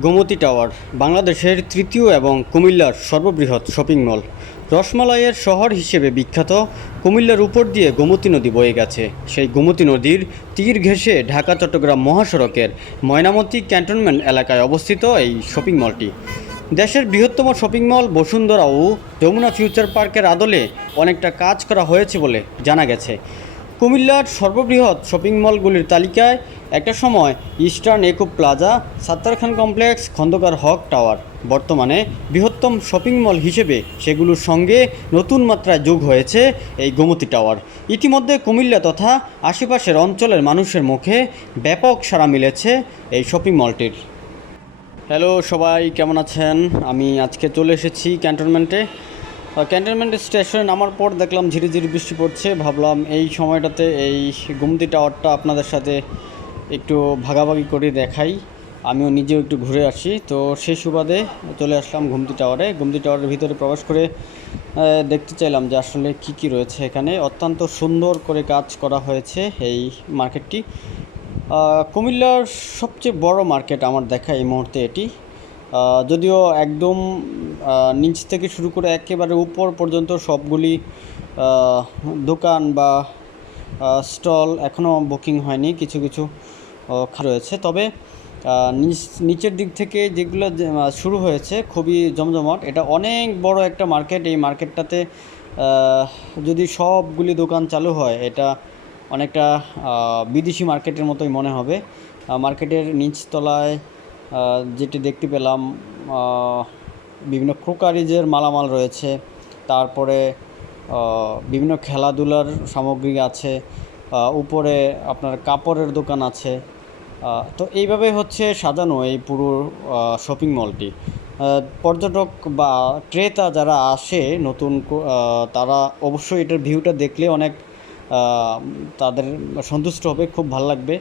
Gomti tower বাংলাদেশের তৃতীয় এবং কুমিল্লার সর্ববৃহৎ শপিং মল। রসমালাইয়ের শহর হিসেবে বিখ্যাত কুমিল্লার উপর দিয়ে গোমতী নদী বয়ে গেছে। সেই গোমতী নদীর তীর ঘেঁষে ঢাকা চট্টগ্রাম মহাসড়কের ময়নামতি ক্যান্টনমেন্ট এলাকায় অবস্থিত এই শপিং মলটি দেশের বৃহত্তম শপিং মল বসুন্ধরা ও যমুনা ফিউচার পার্কের আদলে অনেকটা কাজ করা হয়েছে বলে জানা গেছে। কুমিল্লার সর্ববৃহৎ শপিং মলগুলির তালিকায় একটা সময় ইস্টার্ন ইকো প্লাজা, সাত্তার খান কমপ্লেক্স, খন্দকার হক টাওয়ার। বর্তমানে বৃহত্তম শপিং মল হিসেবে সেগুলোর সঙ্গে নতুন মাত্রায় যোগ হয়েছে এই গোমতী টাওয়ার। ইতিমধ্যে কুমিল্লা তথা আশেপাশের অঞ্চলের মানুষের মুখে ব্যাপক সাড়া মিলেছে এই শপিং মলটির। হ্যালো সবাই, কেমন আছেন? আমি আজকে চলে এসেছি ক্যান্টনমেন্টে। ক্যান্টনমেন্ট স্টেশনে নামার পর দেখলাম ঝিরি ঝিরি বৃষ্টি পড়ছে। ভাবলাম এই সময়টাতে এই গোমতী টাওয়ারটা আপনাদের সাথে একটু ভাগাভাগি করে দেখাই, আমিও নিজেও একটু ঘুরে আসি। তো সেই সুবাদে চলে আসলাম গোমতী টাওয়ারে। গোমতী টাওয়ারের ভিতরে প্রবেশ করে দেখতে চাইলাম যে আসলে কি রয়েছে এখানে। অত্যন্ত সুন্দর করে কাজ করা হয়েছে এই মার্কেটটি। কুমিল্লার সবচেয়ে বড় মার্কেট আমার দেখা এই মুহূর্তে এটি। যদিও একদম নিচ থেকে শুরু করে একেবারে উপর পর্যন্ত সবগুলি দোকান বা স্টল এখনও বুকিং হয়নি, কিছু কিছু রয়েছে। তবে নিচের দিক থেকে যেগুলো শুরু হয়েছে খুবই জমজমাট। এটা অনেক বড় একটা মার্কেট। এই মার্কেটটাতে যদি সবগুলি দোকান চালু হয়, এটা অনেকটা বিদেশি মার্কেটের মতোই মনে হবে। মার্কেটের নিচতলায় যেটি দেখতে পেলাম, বিভিন্ন ক্রোকারিজের মালামাল রয়েছে। তারপরে বিভিন্ন খেলাধুলার সামগ্রী আছে। উপরে আপনার কাপড়ের দোকান আছে। তো এইভাবে হচ্ছে সাজানো এই পুরো শপিং মলটি। পর্যটক বা ক্রেতা যারা আসে নতুন, তারা অবশ্যই এটার ভিউটা দেখলে অনেক তাদের সন্তুষ্ট হবে, খুব ভালো লাগবে।